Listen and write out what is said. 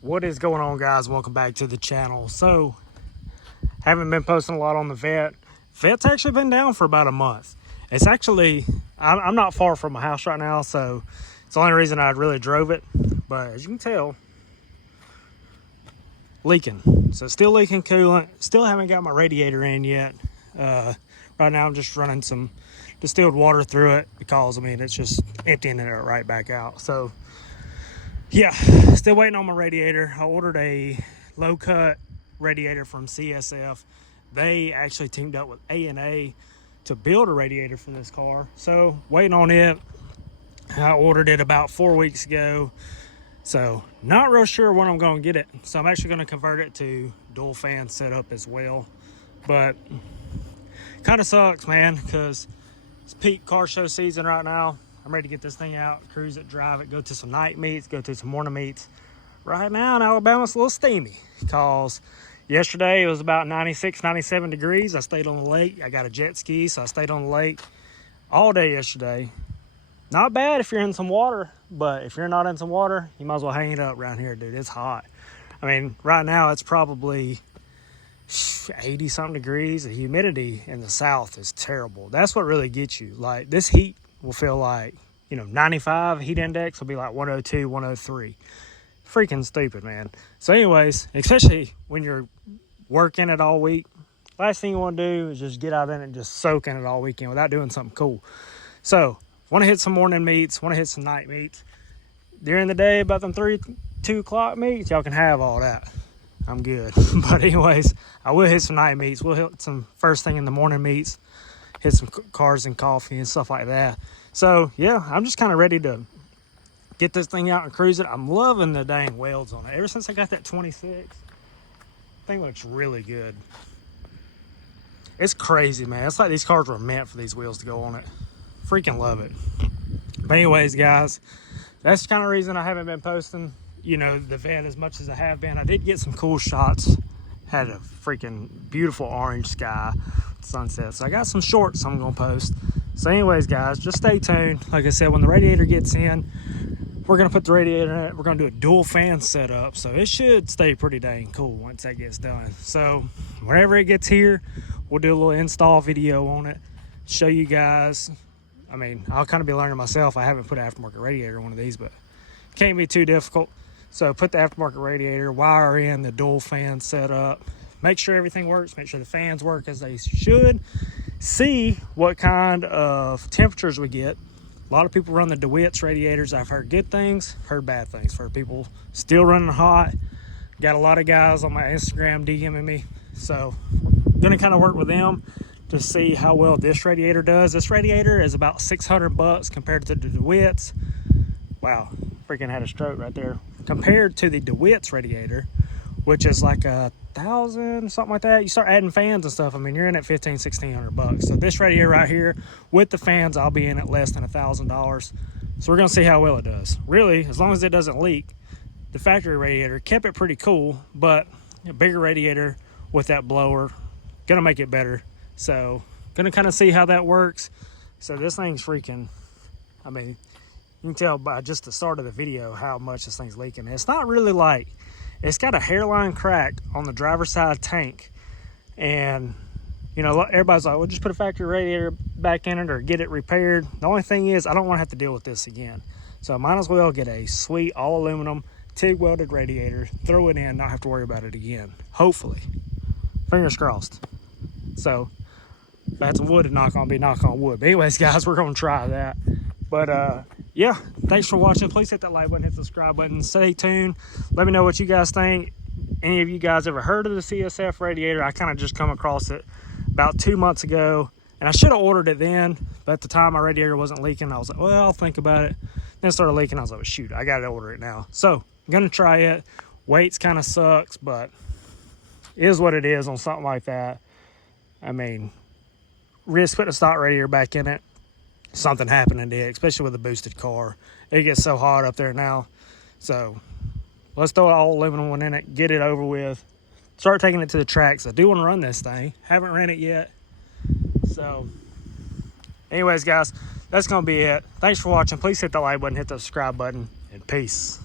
What is going on, guys? Welcome back to the channel. So haven't been posting a lot on the Vette. Vette's actually been down for about a month. It's actually, I'm not far from my house right now, so it's the only reason I really drove it. But as you can tell, leaking. So still leaking coolant. Still haven't got my radiator in yet. Right now I'm just running some distilled water through it because, I mean, it's just emptying it right back out. So yeah, still waiting on my radiator. I ordered a low cut radiator from CSF. They actually teamed up with A&A to build a radiator for this car. So waiting on it. I ordered it about 4 weeks ago. So not real sure when I'm going to get it. So I'm actually going to convert it to dual fan setup as well. But kind of sucks, man, because it's peak car show season right now. I'm ready to get this thing out, cruise it, drive it, go to some night meets, go to some morning meets. Right now in Alabama, it's a little steamy because yesterday it was about 96, 97 degrees. I stayed on the lake. I got a jet ski, so I stayed on the lake all day yesterday. Not bad if you're in some water, but if you're not in some water, you might as well hang it up around here, dude. It's hot. I mean, right now it's probably 80 something degrees. The humidity in the south is terrible. That's what really gets you. Like, this heat will feel like, 95 heat index will be like 102, 103. Freaking stupid, man. So anyways, especially when you're working it all week, last thing you want to do is just get out in it and just soak in it all weekend without doing something cool. So want to hit some morning meets, want to hit some night meets. During the day, about them 2 o'clock meets, y'all can have all that. I'm good. But anyways, I will hit some night meets. We'll hit some first thing in the morning meets, hit some cars and coffee and stuff like that. So yeah, I'm just kind of ready to get this thing out and cruise it. I'm loving the dang welds on it. Ever since I got that 26, thing looks really good. It's crazy, man. It's like these cars were meant for these wheels to go on it. Freaking love it. But anyways, guys, that's the kind of reason I haven't been posting, the Vette as much as I have been. I did get some cool shots. Had a freaking beautiful orange sky, sunset. So I got some shorts I'm going to post. So anyways, guys, just stay tuned. Like I said, when the radiator gets in, we're going to put the radiator in it. We're going to do a dual fan setup. So it should stay pretty dang cool once that gets done. So whenever it gets here, we'll do a little install video on it. Show you guys. I mean, I'll kind of be learning myself. I haven't put an aftermarket radiator in one of these, but can't be too difficult. So put the aftermarket radiator, wire in the dual fan setup, make sure everything works, make sure the fans work as they should, see what kind of temperatures we get. A lot of people run the DeWitt's radiators. I've heard good things, heard bad things. For people still running hot. Got a lot of guys on my Instagram DMing me. So I'm gonna kind of work with them to see how well this radiator does. This radiator is about $600 compared to the DeWitt's. Wow, freaking had a stroke right there. Compared to the DeWitt's radiator, which is like $1,000, something like that. You start adding fans and stuff, I mean, you're in at $1,500-$1,600. So this radiator right here, with the fans, I'll be in at less than $1,000. So we're gonna see how well it does. Really, as long as it doesn't leak, the factory radiator kept it pretty cool, but a bigger radiator with that blower, gonna make it better. So gonna kind of see how that works. So this thing's freaking, I mean, you can tell by just the start of the video how much this thing's leaking. It's not really like, it's got a hairline crack on the driver's side tank. And, everybody's like, well, just put a factory radiator back in it or get it repaired. The only thing is, I don't want to have to deal with this again. So I might as well get a sweet all aluminum TIG welded radiator, throw it in, not have to worry about it again. Hopefully. Fingers crossed. So if I had some wood to knock on, be knock on wood. But anyways, guys, we're going to try that. But yeah, thanks for watching. Please hit that like button, hit the subscribe button. Stay tuned. Let me know what you guys think. Any of you guys ever heard of the CSF radiator? I kind of just come across it about 2 months ago, and I should have ordered it then, but at the time my radiator wasn't leaking. I was like, well, I'll think about it. Then it started leaking. I was like, well, shoot, I got to order it now. So I'm going to try it. Weights kind of sucks, but it is what it is on something like that. I mean, risk putting a stock radiator back in it. Something happening to it, especially with a boosted car. It gets so hot up there now. So let's throw an all aluminum one in it, get it over with, start taking it to the tracks. I do want to run this thing. Haven't ran it yet. So anyways, guys, that's going to be it. Thanks for watching. Please hit the like button, hit the subscribe button, and peace.